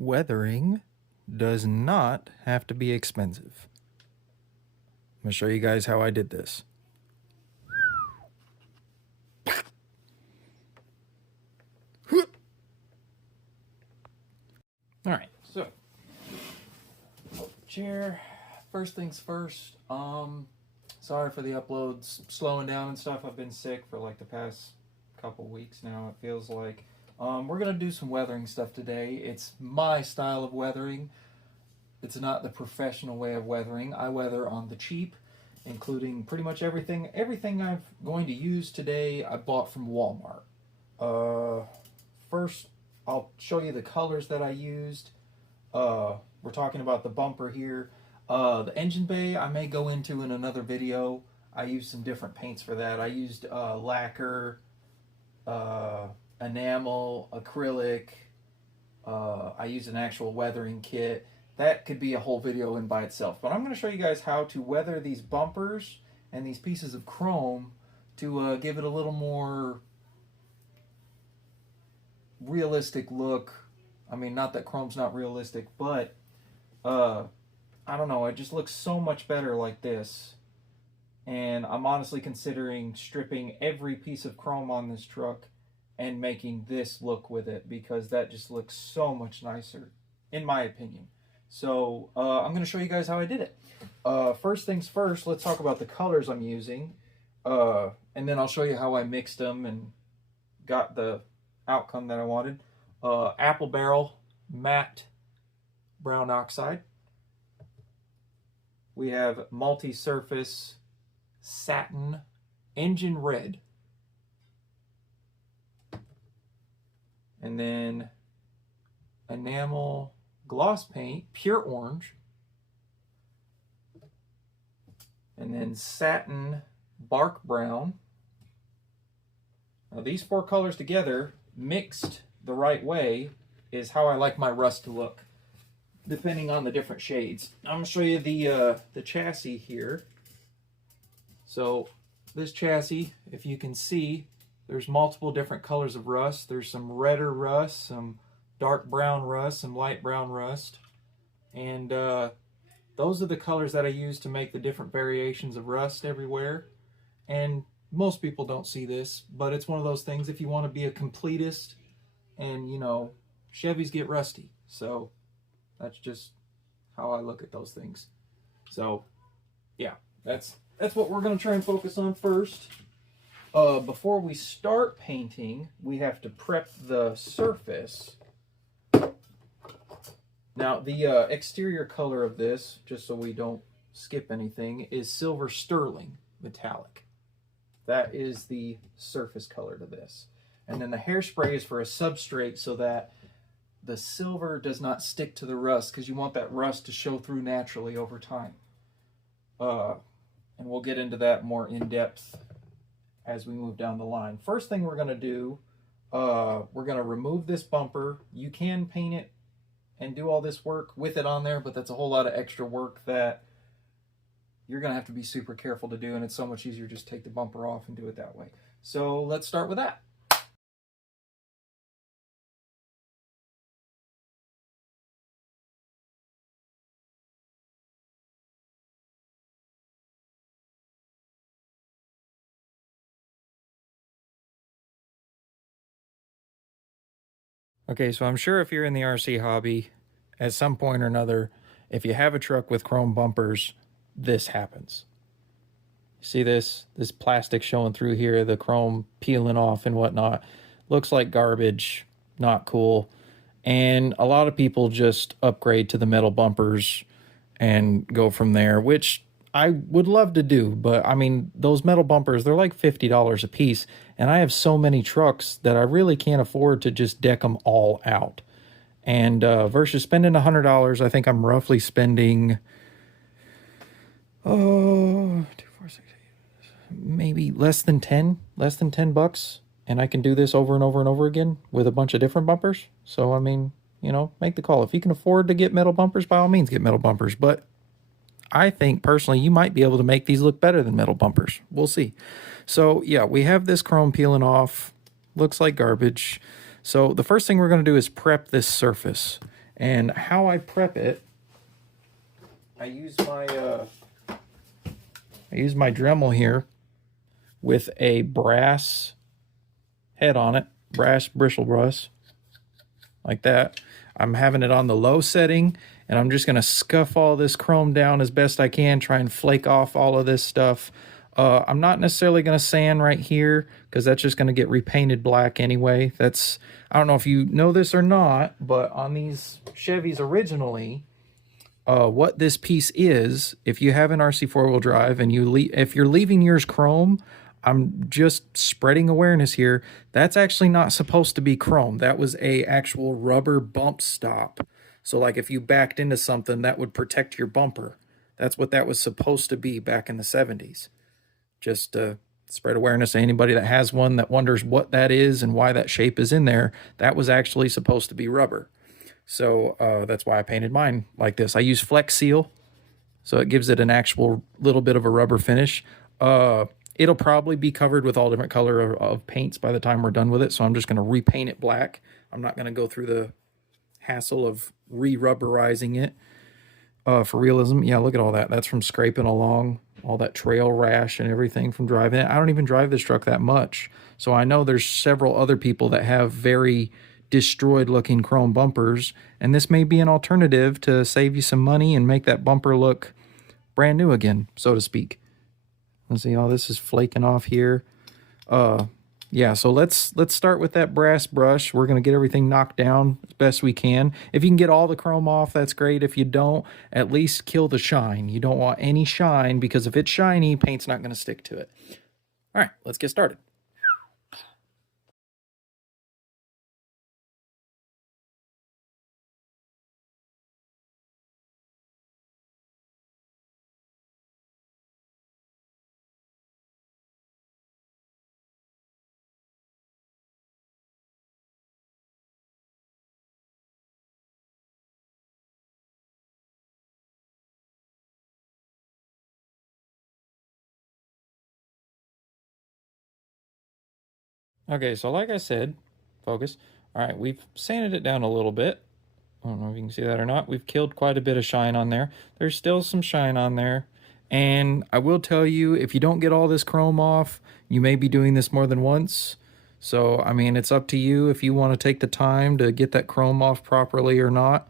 weathering does not have to be expensive. I'm going to show you guys how I did this. All right, so chair. First things first. Sorry for the uploads slowing down and stuff. I've been sick for like the past couple weeks now. It feels like. We're gonna do some weathering stuff today. It's my style of weathering. It's not the professional way of weathering. I weather on the cheap, including pretty much everything. Everything I'm going to use today, I bought from Walmart. First, I'll show you the colors that I used. We're talking about the bumper here. The engine bay I may go into in another video. I used some different paints for that. I used lacquer, enamel, acrylic. I used an actual weathering kit. That could be a whole video in by itself. But I'm going to show you guys how to weather these bumpers and these pieces of chrome to give it a little more realistic look. I mean, not that chrome's not realistic, but I don't know, it just looks so much better like this. And I'm honestly considering stripping every piece of chrome on this truck and making this look with it, because that just looks so much nicer, in my opinion. So I'm going to show you guys how I did it. First things first, let's talk about the colors I'm using. And then I'll show you how I mixed them and got the outcome that I wanted. Apple Barrel Matte Brown Oxide. We have Multi-Surface Satin Engine Red. And then Enamel Gloss Paint Pure Orange. And then Satin Bark Brown. Now these four colors together, mixed the right way, is how I like my rust to look, depending on the different shades. I'm going to show you the chassis here. So this chassis, if you can see, there's multiple different colors of rust. There's some redder rust, some dark brown rust, some light brown rust. And those are the colors that I use to make the different variations of rust everywhere. And most people don't see this, but it's one of those things, if you want to be a completist, and you know, Chevys get rusty. So that's just how I look at those things. So yeah, that's what we're going to try and focus on first. Before we start painting, we have to prep the surface. Now the exterior color of this, just so we don't skip anything, is Silver Sterling Metallic. That is the surface color to this. And then the hairspray is for a substrate so that the silver does not stick to the rust, because you want that rust to show through naturally over time. And we'll get into that more in depth as we move down the line. First thing we're going to do, we're going to remove this bumper. You can paint it and do all this work with it on there, but that's a whole lot of extra work that you're going to have to be super careful to do, and it's so much easier just take the bumper off and do it that way. So let's start with that. Okay, so I'm sure if you're in the RC hobby, at some point or another, if you have a truck with chrome bumpers, this happens. See this plastic showing through here, the chrome peeling off and whatnot. Looks like garbage, not cool. And a lot of people just upgrade to the metal bumpers and go from there, which I would love to do. But I mean, those metal bumpers, they're like $50 a piece. And I have so many trucks that I really can't afford to just deck them all out. And versus spending $100, I think I'm roughly spending, maybe less than 10 bucks. And I can do this over and over and over again with a bunch of different bumpers. So, I mean, you know, make the call. If you can afford to get metal bumpers, by all means, get metal bumpers. But I think, personally, you might be able to make these look better than metal bumpers. We'll see. So, yeah, we have this chrome peeling off. Looks like garbage. So the first thing we're going to do is prep this surface. And how I prep it, I use my Dremel here with a brass head on it, brass bristle brush, like that. I'm having it on the low setting, and I'm just gonna scuff all this chrome down as best I can, try and flake off all of this stuff. I'm not necessarily gonna sand right here because that's just gonna get repainted black anyway. I don't know if you know this or not, but on these Chevys originally, what this piece is, if you have an RC four-wheel drive and if you're leaving yours chrome, I'm just spreading awareness here. That's actually not supposed to be chrome. That was a actual rubber bump stop. So like if you backed into something, that would protect your bumper. That's what that was supposed to be back in the 70s. Just spread awareness to anybody that has one that wonders what that is and why that shape is in there. That was actually supposed to be rubber. So that's why I painted mine like this. I use Flex Seal, so it gives it an actual little bit of a rubber finish. It'll probably be covered with all different color of paints by the time we're done with it, so I'm just going to repaint it black. I'm not going to go through the hassle of re-rubberizing it for realism. Yeah, look at all that. That's from scraping along, all that trail rash and everything from driving it. I don't even drive this truck that much, so I know there's several other people that have very destroyed looking chrome bumpers, and this may be an alternative to save you some money and make that bumper look brand new again, so to speak. Let's see, all this is flaking off here. Yeah, so let's start with that brass brush. We're going to get everything knocked down as best we can. If you can get all the chrome off, that's great. If you don't, at least kill the shine. You don't want any shine, because if it's shiny, paint's not going to stick to it. All right, let's get started. Okay, so like I said, focus. All right, we've sanded it down a little bit. I don't know if you can see that or not. We've killed quite a bit of shine on there. There's still some shine on there. And I will tell you, if you don't get all this chrome off, you may be doing this more than once. So, I mean, it's up to you if you want to take the time to get that chrome off properly or not.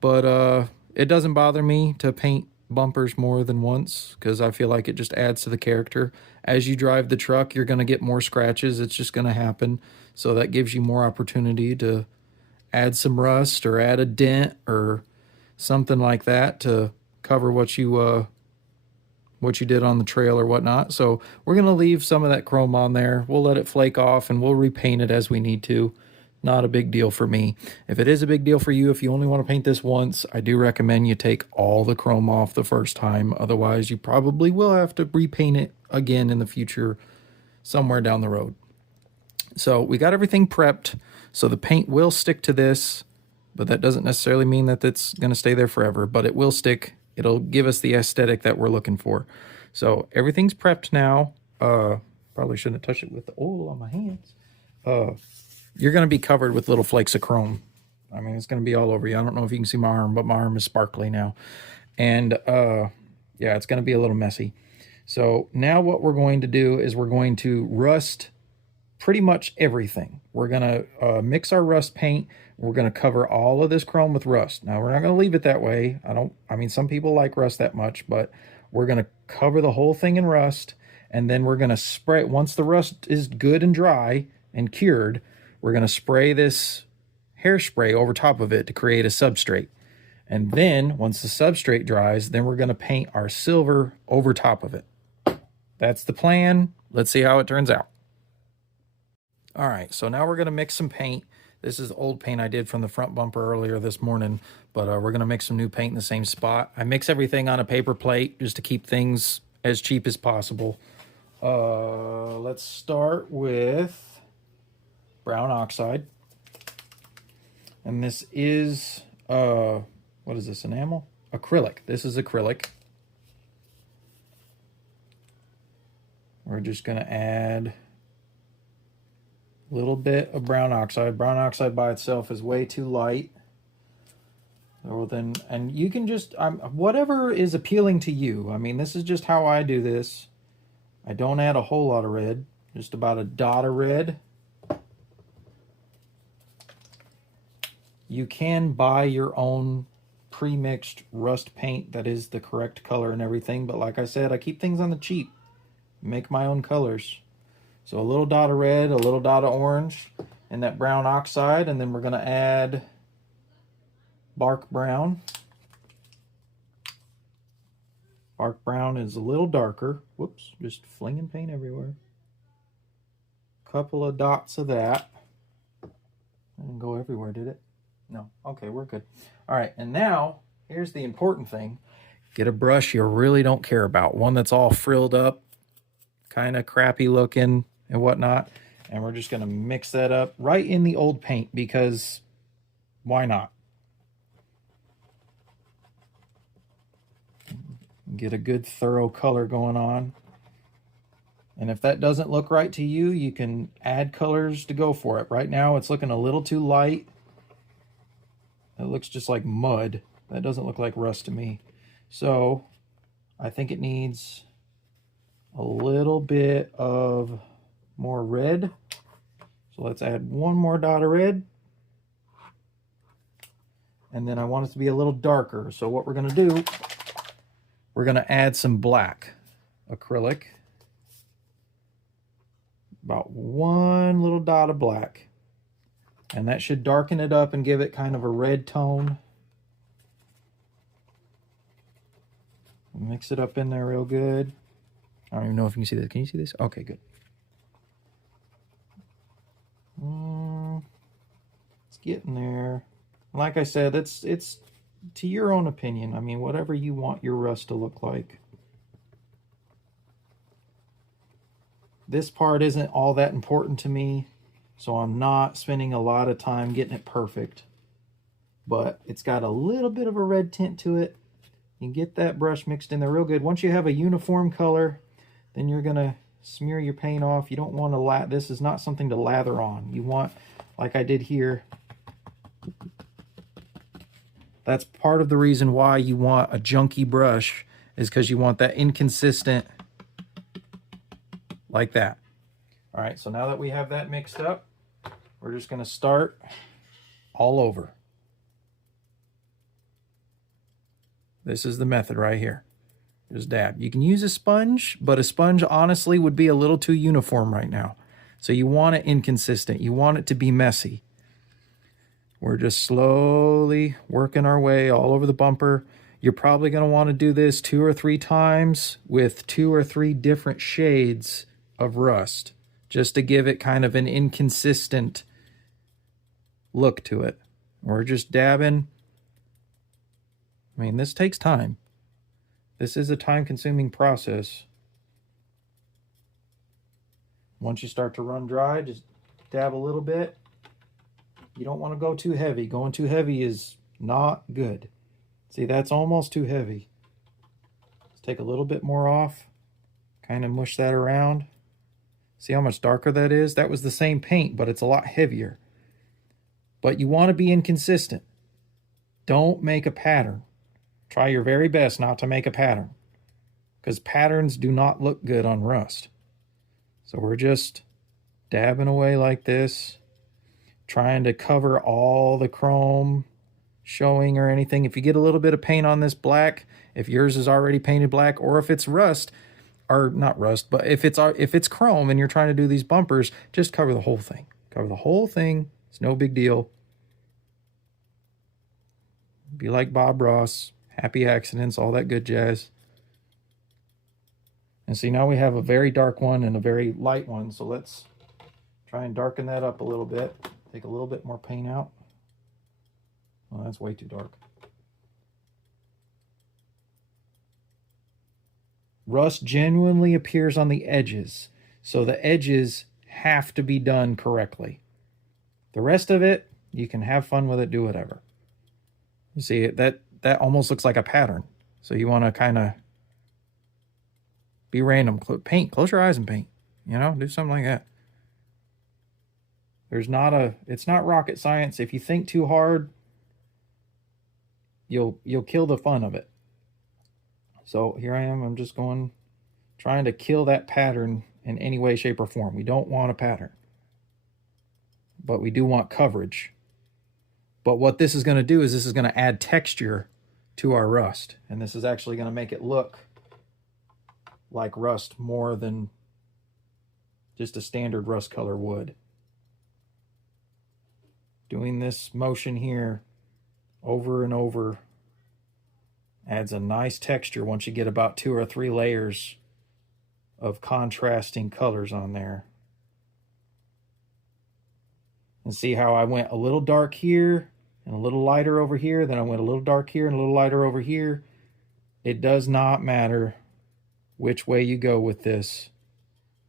But it doesn't bother me to paint bumpers more than once, because I feel like it just adds to the character. As you drive the truck, you're going to get more scratches. It's just going to happen. So that gives you more opportunity to add some rust or add a dent or something like that to cover what you did on the trail or whatnot. So we're going to leave some of that chrome on there. We'll let it flake off and we'll repaint it as we need to. Not a big deal for me. If it is a big deal for you, if you only want to paint this once, I do recommend you take all the chrome off the first time. Otherwise, you probably will have to repaint it again in the future somewhere down the road. So we got everything prepped. So the paint will stick to this, but that doesn't necessarily mean that it's going to stay there forever, but it will stick. It'll give us the aesthetic that we're looking for. So everything's prepped now. Probably shouldn't have touched it with the oil on my hands. You're going to be covered with little flakes of chrome. I mean, it's going to be all over you. I don't know if you can see my arm, but my arm is sparkly now. And yeah, it's going to be a little messy. So now what we're going to do is we're going to rust pretty much everything. We're going to mix our rust paint. We're going to cover all of this chrome with rust. Now, we're not going to leave it that way. I mean, some people like rust that much, but we're going to cover the whole thing in rust. And then we're going to spray, once the rust is good and dry and cured, we're going to spray this hairspray over top of it to create a substrate. And then once the substrate dries, then we're going to paint our silver over top of it. That's the plan. Let's see how it turns out. All right, so now we're going to mix some paint. This is old paint I did from the front bumper earlier this morning, but we're going to mix some new paint in the same spot. I mix everything on a paper plate just to keep things as cheap as possible. Let's start with brown oxide. And this is, what is this, enamel? Acrylic. This is acrylic. We're just going to add a little bit of brown oxide. Brown oxide by itself is way too light. Or then, and you can just, whatever is appealing to you. I mean, this is just how I do this. I don't add a whole lot of red, just about a dot of red. You can buy your own pre-mixed rust paint that is the correct color and everything, but like I said, I keep things on the cheap. Make my own colors. So a little dot of red, a little dot of orange, and that brown oxide, and then we're going to add bark brown. Bark brown is a little darker. Whoops, just flinging paint everywhere. Couple of dots of that. Didn't go everywhere, did it? No. Okay, we're good. All right, and now here's the important thing. Get a brush you really don't care about. One that's all frilled up, kind of crappy looking and whatnot. And we're just going to mix that up right in the old paint because why not? Get a good thorough color going on. And if that doesn't look right to you, you can add colors to go for it. Right now it's looking a little too light. It looks just like mud. That doesn't look like rust to me. So I think it needs a little bit of more red. So let's add one more dot of red. And then I want it to be a little darker. So what we're going to do, we're going to add some black acrylic. About one little dot of black. And that should darken it up and give it kind of a red tone. Mix it up in there real good. I don't even know if you can see this. Can you see this? Okay, good. It's getting there. Like I said, it's to your own opinion. I mean, whatever you want your rust to look like. This part isn't all that important to me, so I'm not spending a lot of time getting it perfect. But it's got a little bit of a red tint to it. You can get that brush mixed in there real good. Once you have a uniform color, then you're going to smear your paint off. You don't want to this is not something to lather on. You want, like I did here, that's part of the reason why you want a junky brush, is because you want that inconsistent like that. All right, so now that we have that mixed up, we're just going to start all over. This is the method right here. Just dab. You can use a sponge, but a sponge honestly would be a little too uniform right now. So you want it inconsistent. You want it to be messy. We're just slowly working our way all over the bumper. You're probably going to want to do this 2 or 3 times with 2 or 3 different shades of rust, just to give it kind of an inconsistent look to it. We're just dabbing. I mean, this takes time. This is a time-consuming process. Once you start to run dry, just dab a little bit. You don't want to go too heavy. Going too heavy is not good. See, that's almost too heavy. Let's take a little bit more off. Kind of mush that around. See how much darker that is? That was the same paint, but it's a lot heavier. But you want to be inconsistent. Don't make a pattern. Try your very best not to make a pattern, because patterns do not look good on rust. So we're just dabbing away like this, trying to cover all the chrome showing or anything. If you get a little bit of paint on this black, if yours is already painted black, or if it's rust, or not rust, but if it's chrome and you're trying to do these bumpers, just cover the whole thing. Cover the whole thing. It's no big deal. Be like Bob Ross. Happy accidents, all that good jazz. And see, now we have a very dark one and a very light one. So let's try and darken that up a little bit. Take a little bit more paint out. Well, that's way too dark. Rust genuinely appears on the edges. So the edges have to be done correctly. The rest of it, you can have fun with it, do whatever. You see, that almost looks like a pattern. So you want to kind of be random. Paint, close your eyes and paint. You know, do something like that. It's not rocket science. If you think too hard, you'll kill the fun of it. So here I am, I'm just trying to kill that pattern in any way, shape, or form. We don't want a pattern, but we do want coverage. But what this is going to do is this is going to add texture to our rust. And this is actually going to make it look like rust more than just a standard rust color would. Doing this motion here over and over adds a nice texture once you get about 2 or 3 layers of contrasting colors on there. And see how I went a little dark here and a little lighter over here, then I went a little dark here and a little lighter over here. It does not matter which way you go with this.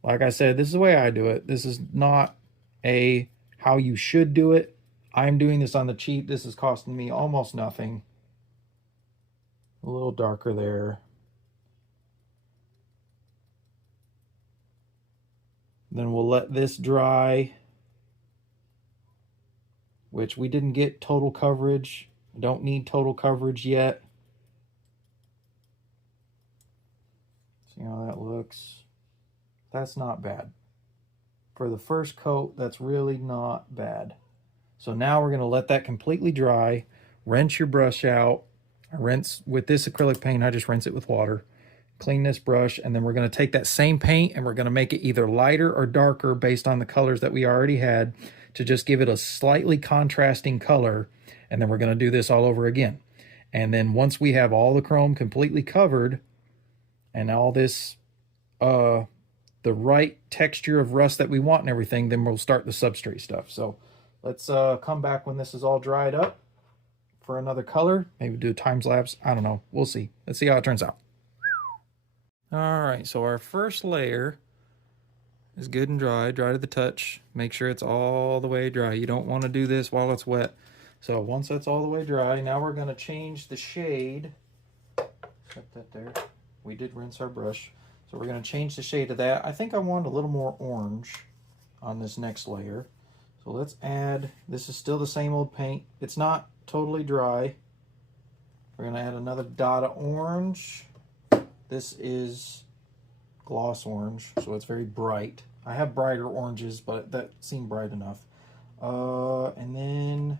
Like I said, this is the way I do it. This is not how you should do it. I'm doing this on the cheap. This is costing me almost nothing. A little darker there. Then we'll let this dry, which we didn't get total coverage. Don't need total coverage yet. See how that looks? That's not bad. For the first coat, that's really not bad. So now we're going to let that completely dry. Rinse your brush out. I rinse with this acrylic paint, I just rinse it with water. Clean this brush, and then we're going to take that same paint and we're going to make it either lighter or darker based on the colors that we already had to just give it a slightly contrasting color. And then we're going to do this all over again. And then once we have all the chrome completely covered and all this, the right texture of rust that we want and everything, then we'll start the substrate stuff. So let's come back when this is all dried up for another color. Maybe do a time lapse. I don't know. We'll see. Let's see how it turns out. All right, so our first layer is good and dry to the touch. Make sure it's all the way dry. You don't want to do this while it's wet. So once that's all the way dry, now we're going to change the shade. Set that there. We did rinse our brush. So we're going to change the shade of that. I think I want a little more orange on this next layer. So let's add, this is still the same old paint. It's not totally dry. We're going to add another dot of orange. This is gloss orange, so it's very bright. I have brighter oranges, but that seemed bright enough. And then,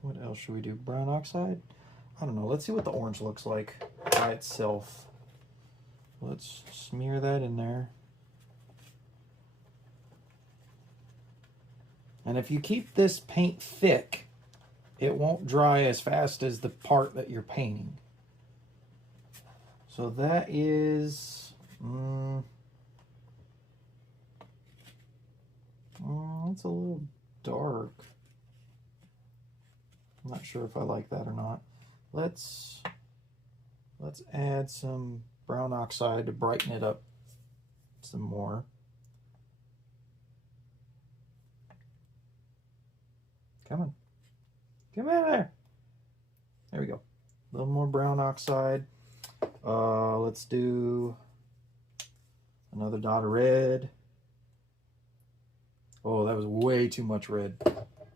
what else should we do? Brown oxide? I don't know. Let's see what the orange looks like by itself. Let's smear that in there. And if you keep this paint thick, it won't dry as fast as the part that you're painting. So that is, it's a little dark. I'm not sure if I like that or not. Let's add some brown oxide to brighten it up some more. Come on. Come in there. There we go. A little more brown oxide. Let's do another dot of red. Oh, that was way too much red.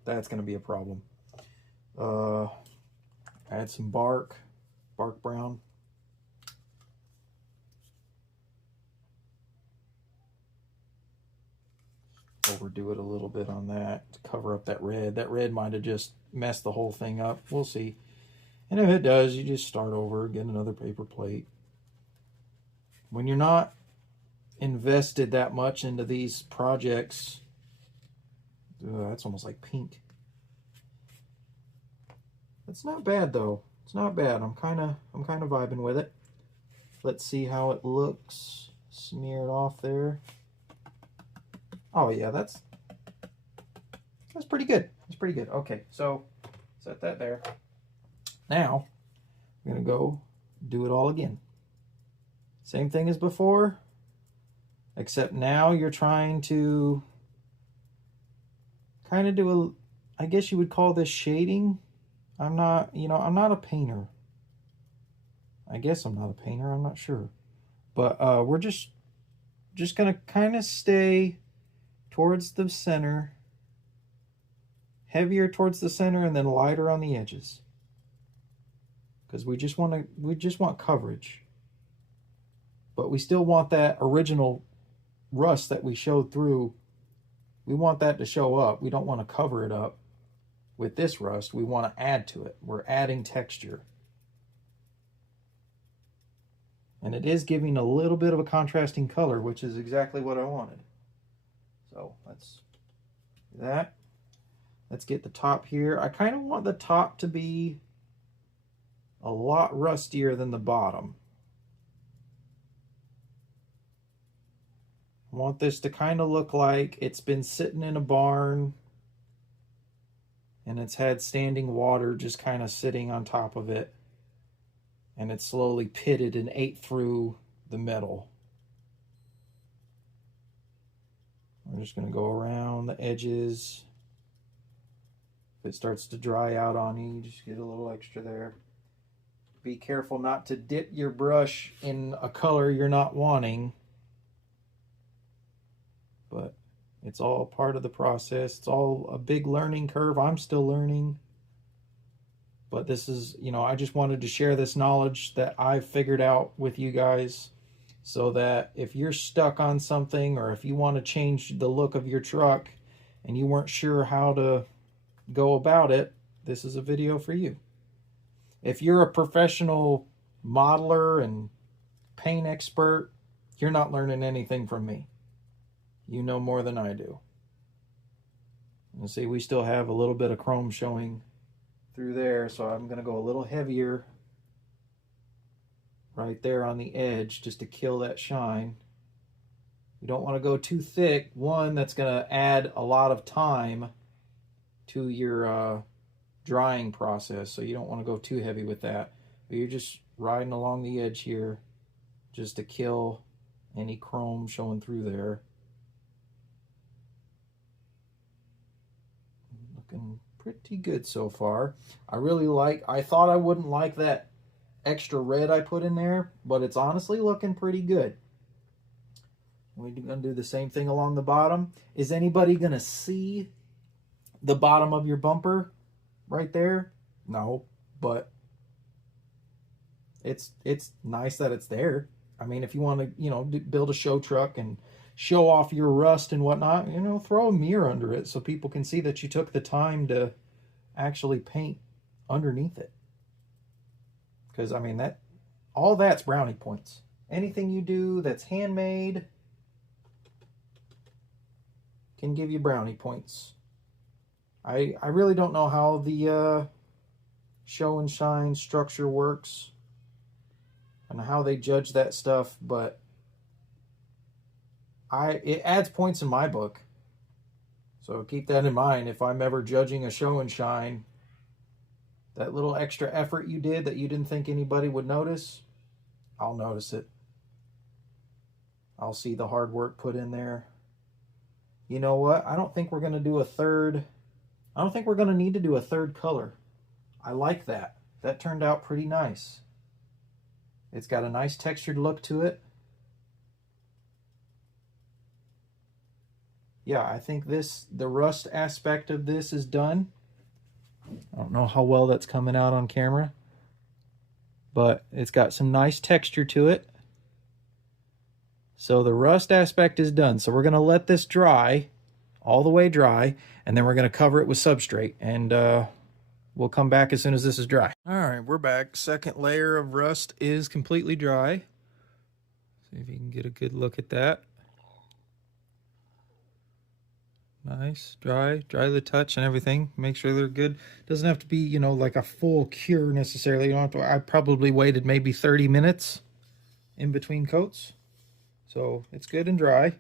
That's going to be a problem. Add some bark brown. Overdo it a little bit on that to cover up that red. That red might have just messed the whole thing up. We'll see. And if it does, you just start over, get another paper plate. When you're not invested that much into these projects, that's almost like pink. It's not bad though. It's not bad. I'm kind of vibing with it. Let's see how it looks. Smear it off there. Oh yeah, that's pretty good. It's pretty good. Okay, so set that there. Now, I'm going to go do it all again. Same thing as before, except now you're trying to kind of do I guess you would call this shading. I'm not a painter. I guess I'm not a painter, I'm not sure. But we're just going to kind of stay towards the center, heavier towards the center and then lighter on the edges. Because we just want coverage. But we still want that original rust that we showed through. We want that to show up. We don't want to cover it up with this rust. We want to add to it. We're adding texture. And it is giving a little bit of a contrasting color, which is exactly what I wanted. So let's do that. Let's get the top here. I kind of want the top to be a lot rustier than the bottom. I want this to kind of look like it's been sitting in a barn and it's had standing water just kind of sitting on top of it, and it slowly pitted and ate through the metal. I'm just going to go around the edges. If it starts to dry out on you, just get a little extra there. Be careful not to dip your brush in a color you're not wanting. But it's all part of the process. It's all a big learning curve. I'm still learning. But this is, you know, I just wanted to share this knowledge that I've figured out with you guys, so that if you're stuck on something, or if you want to change the look of your truck and you weren't sure how to go about it, this is a video for you. If you're a professional modeler and paint expert, you're not learning anything from me. You know more than I do. You see, we still have a little bit of chrome showing through there, so I'm going to go a little heavier right there on the edge just to kill that shine. You don't want to go too thick. One, that's going to add a lot of time to your drying process, so you don't want to go too heavy with that. But you're just riding along the edge here just to kill any chrome showing through there. Looking pretty good so far. I thought I wouldn't like that extra red I put in there, but it's honestly looking pretty good. We're going to do the same thing along the bottom. Is anybody going to see the bottom of your bumper right there? No, but it's nice that it's there. I mean, if you want to, you know, build a show truck and show off your rust and whatnot, you know, throw a mirror under it so people can see that you took the time to actually paint underneath it. Because, I mean, all that's brownie points. Anything you do that's handmade can give you brownie points. I really don't know how the show and shine structure works and how they judge that stuff, but it adds points in my book. So keep that in mind. If I'm ever judging a show and shine, that little extra effort you did that you didn't think anybody would notice, I'll notice it. I'll see the hard work put in there. You know what? I don't think we're going to do a third. I don't think we're going to need to do a third color. I like that. That turned out pretty nice. It's got a nice textured look to it. Yeah, I think the rust aspect of this is done. I don't know how well that's coming out on camera, but it's got some nice texture to it. So the rust aspect is done. So we're going to let this dry, all the way dry, and then we're going to cover it with substrate, and we'll come back as soon as this is dry. All right, we're back. Second layer of rust is completely dry. See if you can get a good look at that. Nice, dry the touch and everything. Make sure they're good. Doesn't have to be, you know, like a full cure necessarily. You don't have to. I probably waited maybe 30 minutes in between coats. So it's good and dry.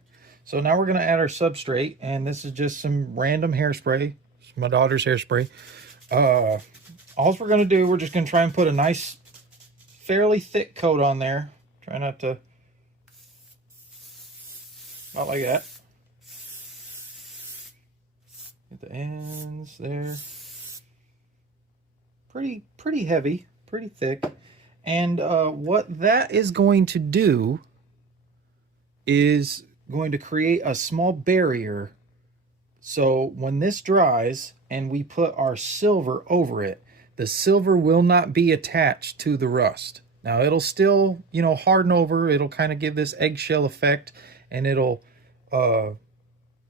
So now we're going to add our substrate, and this is just some random hairspray. It's my daughter's hairspray. All we're going to do, we're just going to try and put a nice, fairly thick coat on there. Try not to, not like that. Get the ends there. Pretty heavy, pretty thick. And what that is going to do is going to create a small barrier. So when this dries and we put our silver over it, the silver will not be attached to the rust. Now it'll still, harden over. It'll kind of give this eggshell effect, and it'll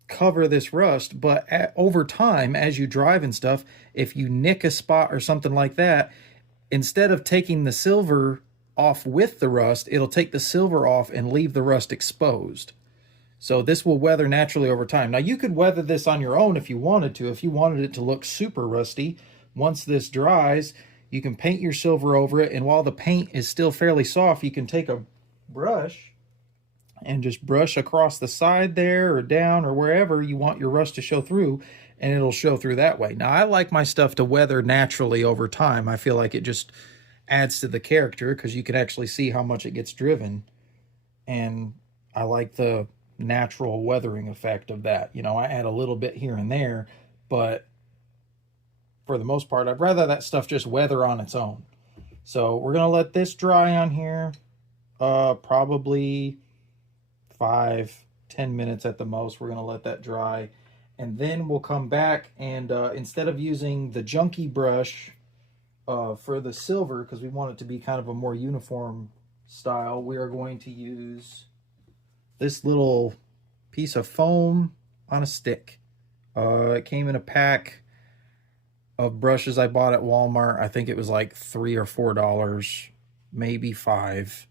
cover this rust. But over time, as you drive and stuff, if you nick a spot or something like that, instead of taking the silver off with the rust, it'll take the silver off and leave the rust exposed. So this will weather naturally over time. Now you could weather this on your own if you wanted to. If you wanted it to look super rusty, once this dries, you can paint your silver over it, and while the paint is still fairly soft, you can take a brush and just brush across the side there or down or wherever you want your rust to show through, and it'll show through that way. Now I like my stuff to weather naturally over time. I feel like it just adds to the character because you can actually see how much it gets driven, and I like the natural weathering effect of that. I add a little bit here and there, but for the most part, I'd rather that stuff just weather on its own. So we're going to let this dry on here, probably 5-10 minutes at the most. We're going to let that dry, and then we'll come back and instead of using the junky brush for the silver, because we want it to be kind of a more uniform style, we are going to use this little piece of foam on a stick. It came in a pack of brushes I bought at Walmart. I think it was like $3 or $4, maybe $5.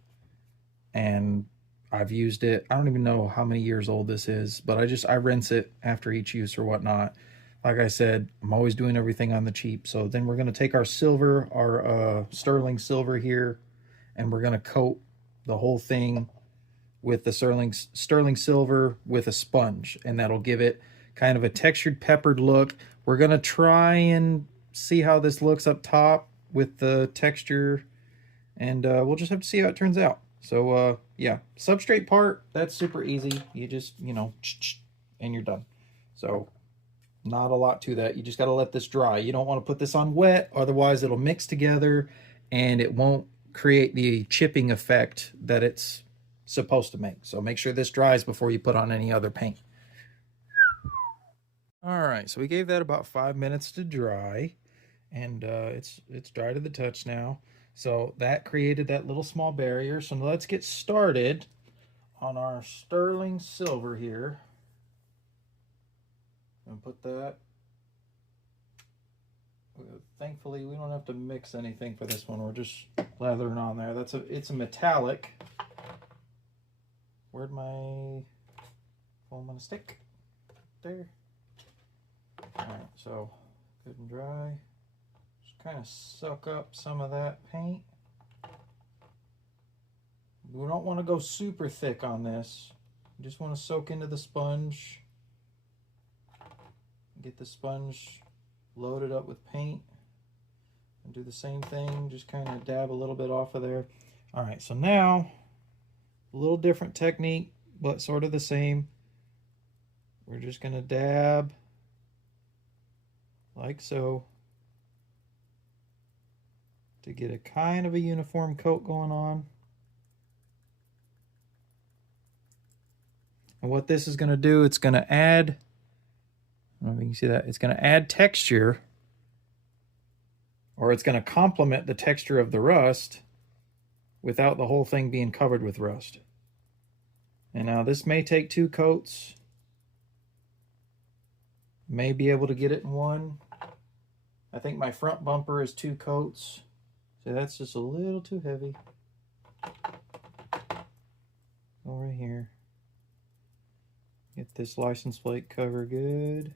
And I've used it. I don't even know how many years old this is, but I rinse it after each use or whatnot. Like I said, I'm always doing everything on the cheap. So then we're going to take our silver, our sterling silver here, and we're going to coat the whole thing with the sterling silver with a sponge, and that'll give it kind of a textured, peppered look. We're going to try and see how this looks up top with the texture, and we'll just have to see how it turns out. So, yeah, substrate part, that's super easy. You just, and you're done. So, not a lot to that. You just got to let this dry. You don't want to put this on wet, otherwise it'll mix together, and it won't create the chipping effect that it's supposed to make. So make sure this dries before you put on any other paint. All right, so we gave that about 5 minutes to dry, and it's dry to the touch now. So that created that little small barrier. So let's get started on our sterling silver here. And put that. Thankfully, we don't have to mix anything for this one. We're just lathering on there. It's a metallic. Where'd my foam on a stick? There. Alright, so good and dry. Just kind of suck up some of that paint. We don't want to go super thick on this. You just want to soak into the sponge. Get the sponge loaded up with paint. And do the same thing. Just kind of dab a little bit off of there. Alright, so now, a little different technique, but sort of the same. We're just going to dab like so to get a kind of a uniform coat going on. And what this is going to do, it's going to add, I don't know if you can see that, it's going to add texture, or it's going to complement the texture of the rust without the whole thing being covered with rust. And now this may take 2 coats. May be able to get it in one. I think my front bumper is 2 coats. So that's just a little too heavy. Go right here. Get this license plate cover good.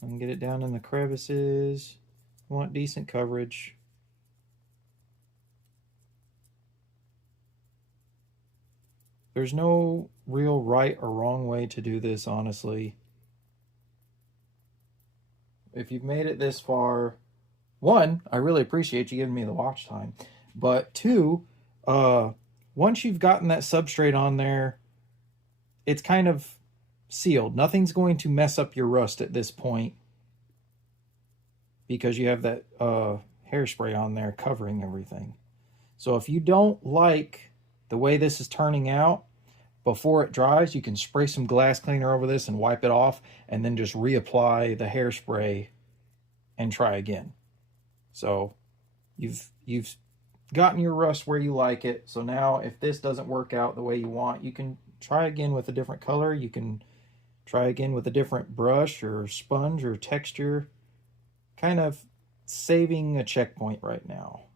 And get it down in the crevices. You want decent coverage. There's no real right or wrong way to do this, honestly. If you've made it this far, 1, I really appreciate you giving me the watch time. But 2, once you've gotten that substrate on there, it's kind of sealed. Nothing's going to mess up your rust at this point because you have that hairspray on there covering everything. So if you don't like the way this is turning out, before it dries, you can spray some glass cleaner over this and wipe it off, and then just reapply the hairspray and try again. So you've gotten your rust where you like it. So now if this doesn't work out the way you want, you can try again with a different color. You can try again with a different brush or sponge or texture. Kind of saving a checkpoint right now.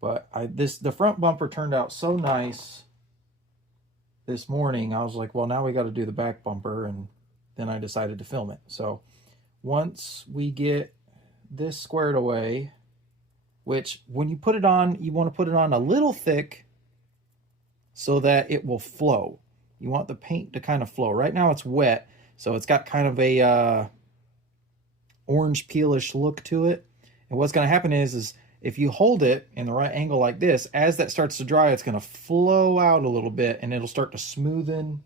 But the front bumper turned out so nice this morning. I was like, well, now we got to do the back bumper, and then I decided to film it. So once we get this squared away, which when you put it on, you want to put it on a little thick so that it will flow. You want the paint to kind of flow. Right now it's wet, so it's got kind of a orange peelish look to it. And what's going to happen is if you hold it in the right angle like this, as that starts to dry, it's going to flow out a little bit, and it'll start to smoothen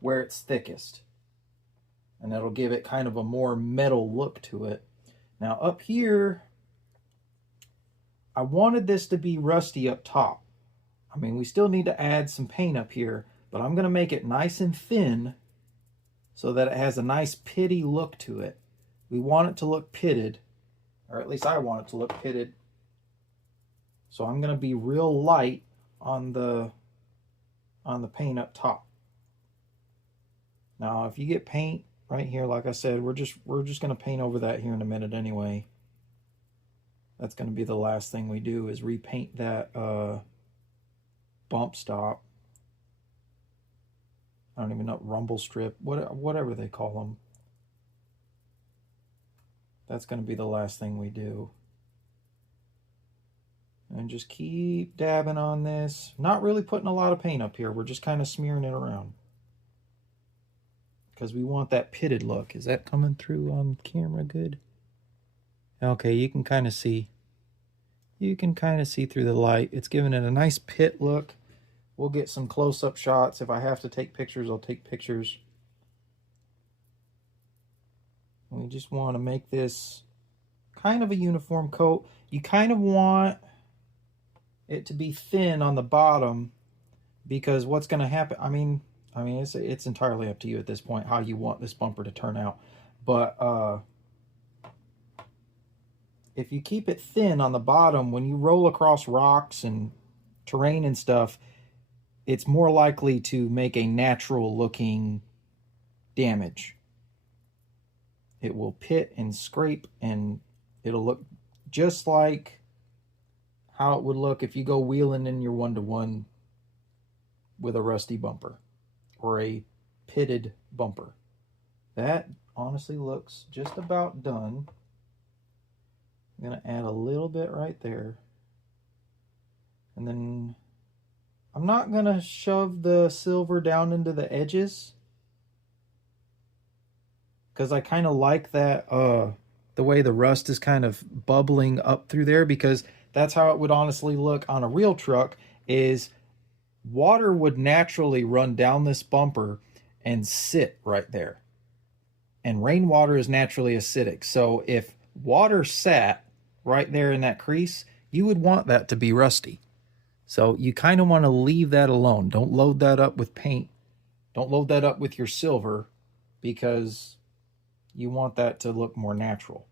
where it's thickest. And that'll give it kind of a more metal look to it. Now up here, I wanted this to be rusty up top. I mean, we still need to add some paint up here, but I'm going to make it nice and thin so that it has a nice pitty look to it. We want it to look pitted, or at least I want it to look pitted. So I'm going to be real light on the paint up top. Now, if you get paint right here, like I said, we're just going to paint over that here in a minute anyway. That's going to be the last thing we do, is repaint that bump stop. I don't even know, rumble strip, whatever they call them. That's going to be the last thing we do. And just keep dabbing on this. Not really putting a lot of paint up here. We're just kind of smearing it around, because we want that pitted look. Is that coming through on camera good? Okay, you can kind of see. You can kind of see through the light. It's giving it a nice pit look. We'll get some close-up shots. If I have to take pictures, I'll take pictures. We just want to make this kind of a uniform coat. You kind of want it to be thin on the bottom, because what's going to happen, I mean it's entirely up to you at this point how you want this bumper to turn out. But if you keep it thin on the bottom, when you roll across rocks and terrain and stuff, it's more likely to make a natural looking damage. It will pit and scrape, and it'll look just like how it would look if you go wheeling in your 1-to-1 with a rusty bumper or a pitted bumper. That honestly looks just about done. I'm going to add a little bit right there. And then I'm not going to shove the silver down into the edges, because I kind of like that, the way the rust is kind of bubbling up through there, because that's how it would honestly look on a real truck, is water would naturally run down this bumper and sit right there. And rainwater is naturally acidic. So if water sat right there in that crease, you would want that to be rusty. So you kind of want to leave that alone. Don't load that up with paint. Don't load that up with your silver, because you want that to look more natural.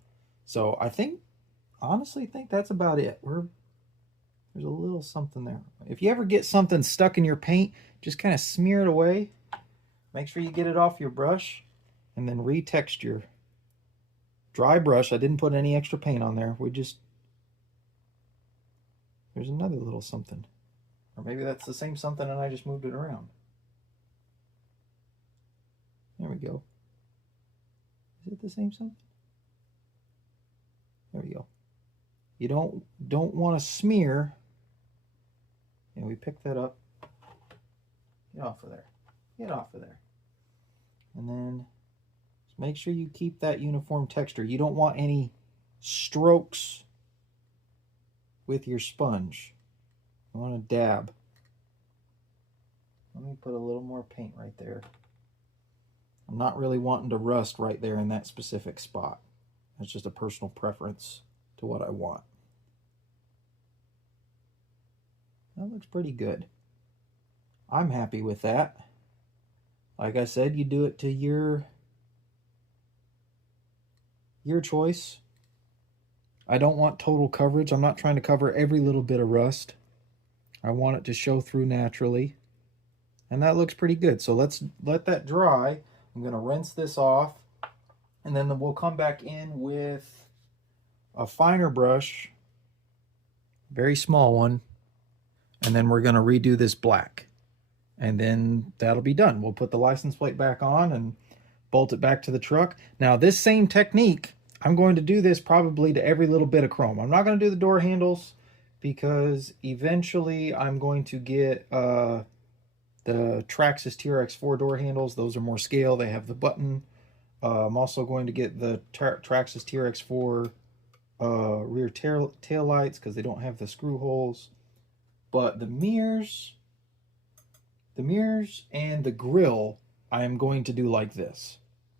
So I honestly think that's about it. There's a little something there. If you ever get something stuck in your paint, just kind of smear it away. Make sure you get it off your brush, and then retexture. Dry brush. I didn't put any extra paint on there. There's another little something. Or maybe that's the same something and I just moved it around. There we go. Is it the same something? There we go. You don't want to smear. And we pick that up. Get off of there. Get off of there. And then just make sure you keep that uniform texture. You don't want any strokes with your sponge. You want to dab. Let me put a little more paint right there. I'm not really wanting to rust right there in that specific spot. That's just a personal preference to what I want. That looks pretty good. I'm happy with that. Like I said, you do it to your choice. I don't want total coverage. I'm not trying to cover every little bit of rust. I want it to show through naturally. And that looks pretty good. So let's let that dry. I'm going to rinse this off. And then we'll come back in with a finer brush, very small one. And then we're going to redo this black. And then that'll be done. We'll put the license plate back on and bolt it back to the truck. Now this same technique, I'm going to do this probably to every little bit of chrome. I'm not going to do the door handles because eventually I'm going to get the Traxxas TRX4 door handles. Those are more scale. They have the button. I'm also going to get the Traxxas TRX4 rear tail lights because they don't have the screw holes. But the mirrors and the grill, I am going to do like this.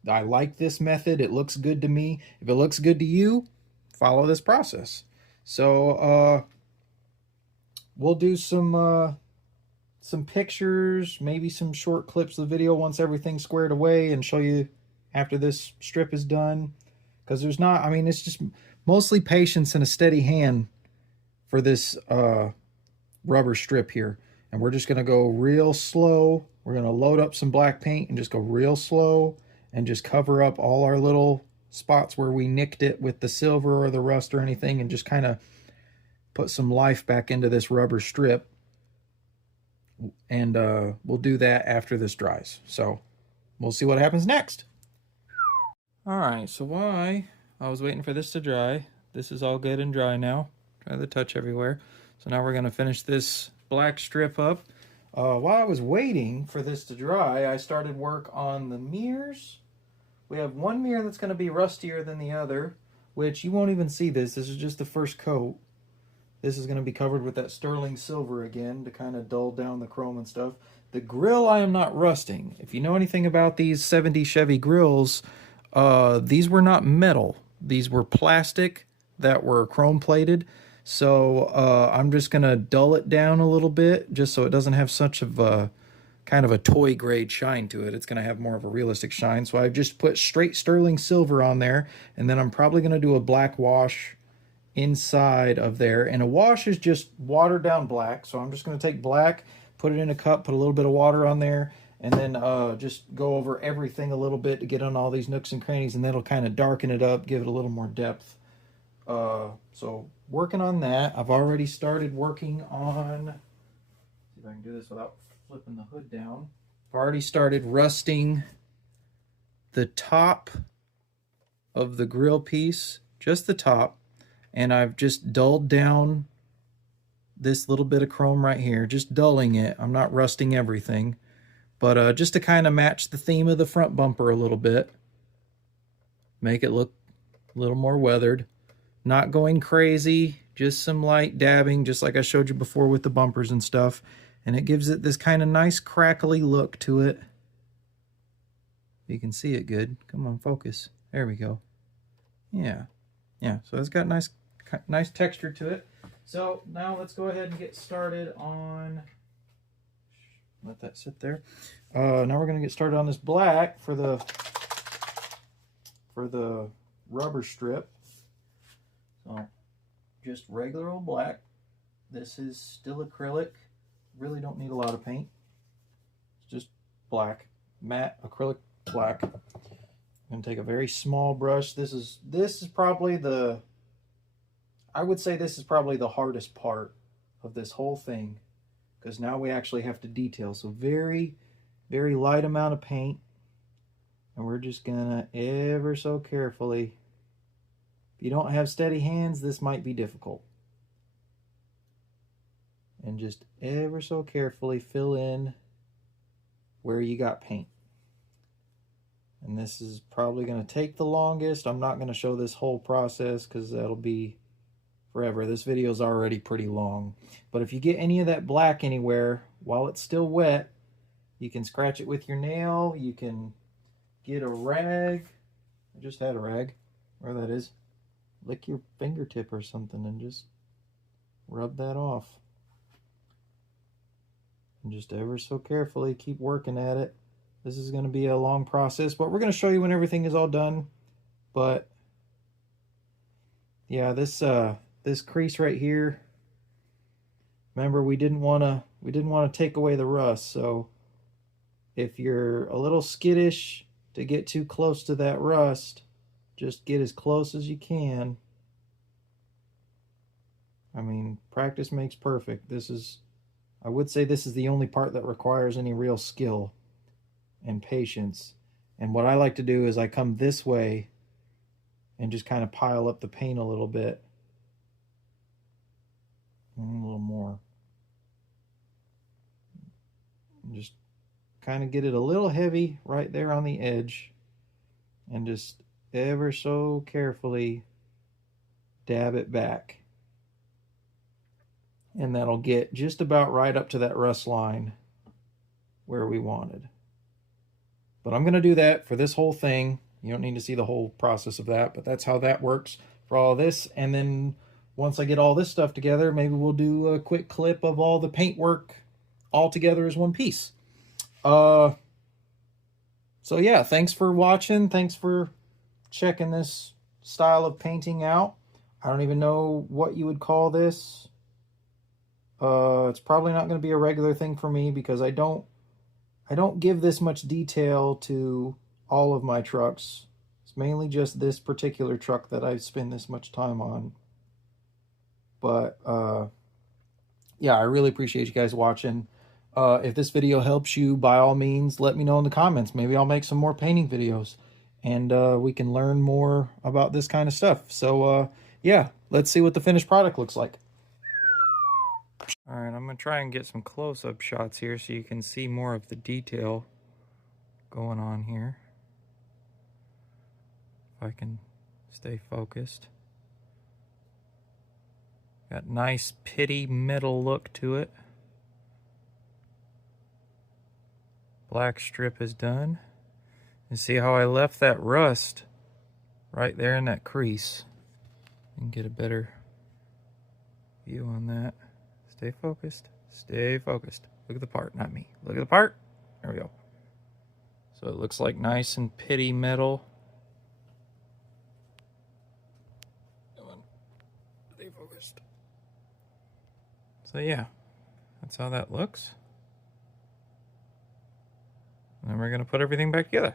I like this method. It looks good to me. If it looks good to you, follow this process. So we'll do some pictures, maybe some short clips of the video once everything's squared away, and show you after this strip is done. Because there's not, I mean, it's just mostly patience and a steady hand for this rubber strip here. And we're just going to go real slow. We're going to load up some black paint and just go real slow and just cover up all our little spots where we nicked it with the silver or the rust or anything, and just kind of put some life back into this rubber strip. And we'll do that after this dries. So we'll see what happens next. All right, so while I was waiting for this to dry, this is all good and dry now. Try to touch everywhere. So now we're going to finish this black strip up. While I was waiting for this to dry, I started work on the mirrors. We have one mirror that's going to be rustier than the other, which you won't even see this. This is just the first coat. This is going to be covered with that sterling silver again to kind of dull down the chrome and stuff. The grill I am not rusting. If you know anything about these 70 Chevy grills, these were not metal. These were plastic that were chrome plated. So I'm just going to dull it down a little bit just so it doesn't have such of a kind of a toy grade shine to it. It's going to have more of a realistic shine. So I've just put straight sterling silver on there, and then I'm probably going to do a black wash inside of there. And a wash is just watered down black. So I'm just going to take black, put it in a cup, put a little bit of water on there, and then just go over everything a little bit to get on all these nooks and crannies, and that'll kind of darken it up, give it a little more depth. So working on that. I've already started working on, see if I can do this without flipping the hood down. I've already started rusting the top of the grill piece, just the top, and I've just dulled down this little bit of chrome right here, just dulling it. I'm not rusting everything, but just to kind of match the theme of the front bumper a little bit, make it look a little more weathered. Not going crazy, just some light dabbing, just like I showed you before with the bumpers and stuff. And it gives it this kind of nice crackly look to it. You can see it good. Come on, focus. There we go. Yeah. So it's got nice texture to it. So now let's go ahead and get started on, let that sit there. Now we're going to get started on this black for the rubber strip. So just regular old black. This is still acrylic. Really don't need a lot of paint. It's just black, matte acrylic black. I'm going to take a very small brush. This is probably I would say this is probably the hardest part of this whole thing, because now we actually have to detail. So very, very light amount of paint, and we're just gonna ever so carefully. If you don't have steady hands, this might be difficult. And just ever so carefully fill in where you got paint. And this is probably going to take the longest. I'm not going to show this whole process because that'll be forever. This video is already pretty long. But if you get any of that black anywhere while it's still wet, you can scratch it with your nail. You can get a rag. I just had a rag. Where that is. Lick your fingertip or something and just rub that off. And just ever so carefully keep working at it. This is going to be a long process, but we're going to show you when everything is all done. But yeah, this crease right here, remember we didn't want to take away the rust. So if you're a little skittish to get too close to that rust, just get as close as you can. I mean, practice makes perfect. I would say this is the only part that requires any real skill and patience. And what I like to do is I come this way and just kind of pile up the paint a little bit. And a little more. And just kind of get it a little heavy right there on the edge. And just ever so carefully dab it back. And that'll get just about right up to that rust line where we wanted. But I'm going to do that for this whole thing. You don't need to see the whole process of that, but that's how that works for all this. And then once I get all this stuff together, maybe we'll do a quick clip of all the paint work all together as one piece. So yeah, thanks for watching. Thanks for checking this style of painting out. I don't even know what you would call this. It's probably not going to be a regular thing for me because I don't give this much detail to all of my trucks. It's mainly just this particular truck that I spend this much time on. But yeah, I really appreciate you guys watching. If this video helps you, by all means, let me know in the comments. Maybe I'll make some more painting videos and we can learn more about this kind of stuff. So yeah, let's see what the finished product looks like. All right, I'm going to try and get some close-up shots here so you can see more of the detail going on here. If I can stay focused. Got nice pitty metal look to it. Black strip is done. And see how I left that rust right there in that crease. You can get a better view on that. Stay focused. Stay focused. Look at the part, not me. Look at the part. There we go. So it looks like nice and pitty metal. Come on. Stay focused. So yeah, that's how that looks. And then we're going to put everything back together.